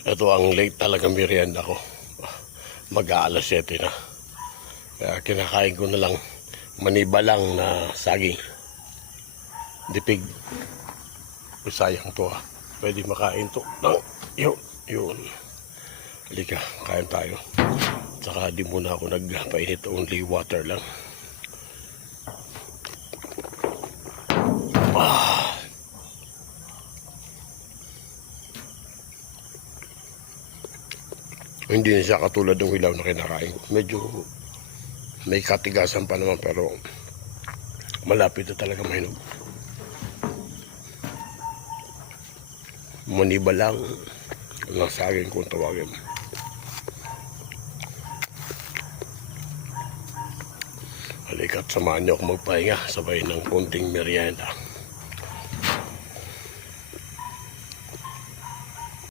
Ito ang late talaga merienda ko. Mag-aalas 7 na. Kaya kinakain ko na lang manibalang na saging. Dipig. Sayang to ah. Pwede makain to. Yun. Halika, kain tayo. Tsaka di muna ako nagpainit, only water lang. Hindi na siya katulad ng hilaw na kinakain ko. Medyo may katigasan pa naman pero malapit na talaga mahinog. Maniba lang ng saging kung tawagin. Halika't samahan niyo ako magpahinga sabay ng konting merienda.